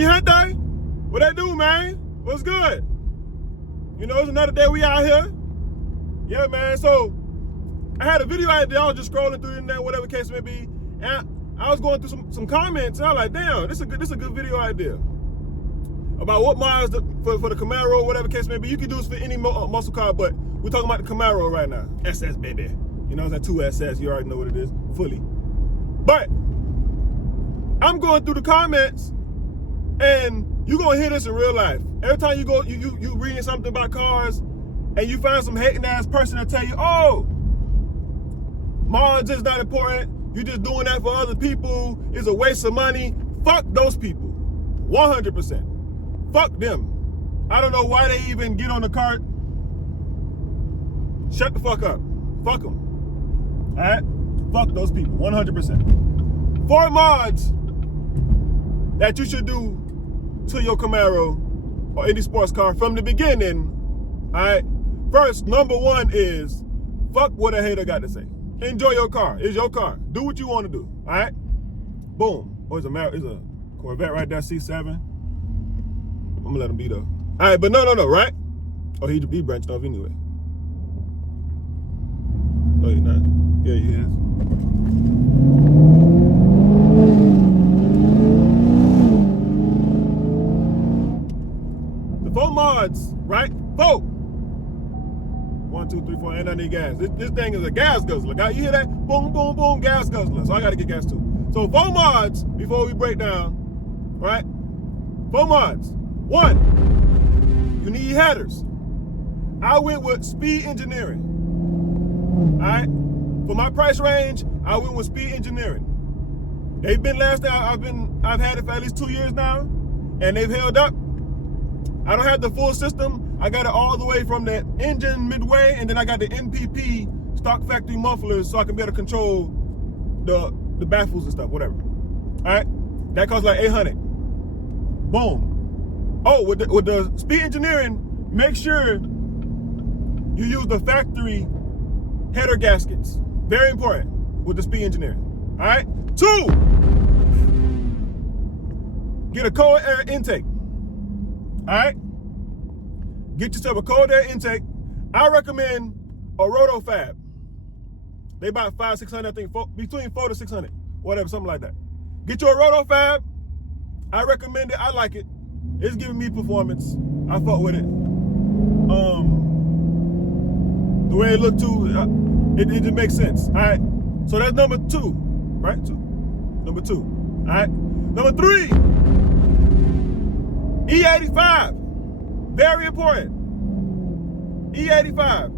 mi gente? What that do, man? What's good? You know, it's another day we out here. Yeah, man. So I had a video idea. I was just scrolling through the internet, whatever case may be, and I was going through some comments, and I was like, damn, this is a good video idea about what mods for the Camaro, whatever case may be. You can do this for any muscle car, but we're talking about the Camaro right now. SS, baby. You know, it's that 2SS. You already know what it is, fully. But I'm going through the comments, and you're gonna hear this in real life. Every time you go, you reading something about cars, and you find some hating ass person that tell you, oh, mods is not important. You just doing that for other people. It's a waste of money. Fuck those people. 100%. Fuck them. I don't know why they even get on the cart. Shut the fuck up. Fuck them. All right? Fuck those people. 100%. 4 mods that you should do to your Camaro or any sports car from the beginning. All right? First, number 1 is fuck what a hater got to say. Enjoy your car. It's your car. Do what you want to do. All right? Boom. Oh, it's a Corvette right there, C7. I'm gonna let him be though. All right, but no, right? Oh, he branched off anyway. No, he's not. Yeah, he is. The 4 mods, right? 4. 1, 2, 3, 4, and I need gas. This thing is a gas guzzler. You hear that? Boom, boom, boom, gas guzzler. So I gotta get gas too. So 4 mods before we break down, right? 4 mods. 1, you need headers. I went with Speed Engineering. All right? For my price range, I went with Speed Engineering. They've been lasting. I've had it for at least 2 years now, and they've held up. I don't have the full system. I got it all the way from the engine midway, and then I got the NPP stock factory mufflers, so I can be able to control the baffles and stuff, whatever. All right, that costs like $800. Boom. Oh, with the Speed Engineering, make sure you use the factory header gaskets. Very important with the Speed Engineering. All right. 2, get a cold air intake. All right. Get yourself a cold air intake. I recommend a RotoFab. They about $500-600, I think, between $400 to $600, whatever, something like that. Get you a RotoFab. I recommend it. I like it. It's giving me performance. I fuck with it. The way it look too, it just makes sense. All right. So that's number 2, right? 2. Number 2. All right. Number 3. E85. Very important. E85.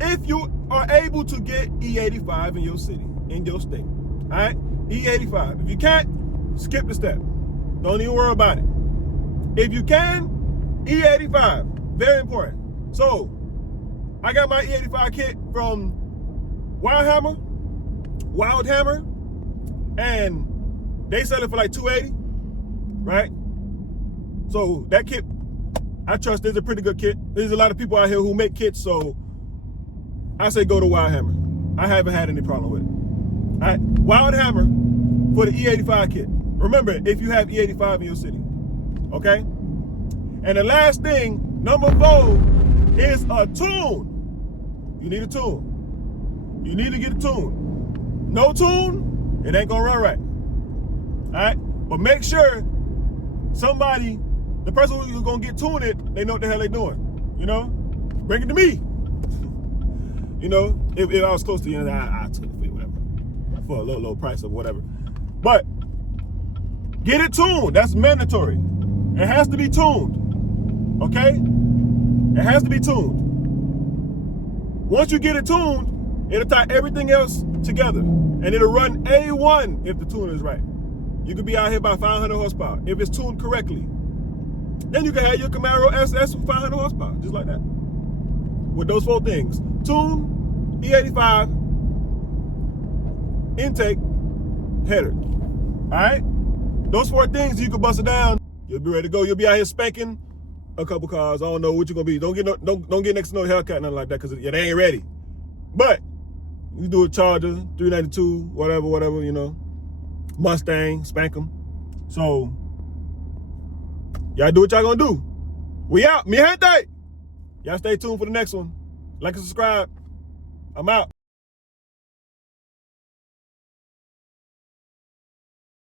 If you are able to get E85 in your city, in your state, all right? E85. If you can't, skip the step. Don't even worry about it. If you can, E85. Very important. So, I got my E85 kit from Wildhammer, and they sell it for like $280, right? So that kit, I trust is a pretty good kit. There's a lot of people out here who make kits, so I say go to Wildhammer. I haven't had any problem with it. All right, Wildhammer for the E85 kit. Remember, if you have E85 in your city, okay? And the last thing, number 4, is a tune. You need a tune. You need to get a tune. No tune, it ain't gonna run right. All right, but make sure somebody, the person who's gonna get tuned it, they know what the hell they doing. You know, bring it to me. You know, if I was close to you, I'll take it for you, whatever, for a low price or whatever. But get it tuned. That's mandatory. It has to be tuned. Okay? It has to be tuned. Once you get it tuned, it'll tie everything else together, and it'll run A1 if the tune is right. You could be out here by 500 horsepower if it's tuned correctly. Then you can have your Camaro SS with 500 horsepower, just like that. With those 4 things: tune, E85, intake, header. All right? Those 4 things, you can bust it down. You'll be ready to go. You'll be out here spanking a couple cars. I don't know what you're gonna be. Don't get next to no Hellcat, nothing like that, because they ain't ready. But you do a Charger, 392, whatever, you know. Mustang, spank them. So Y'all do what y'all gonna do. We out. Mi gente. Y'all stay tuned for the next one. Like and subscribe. I'm out.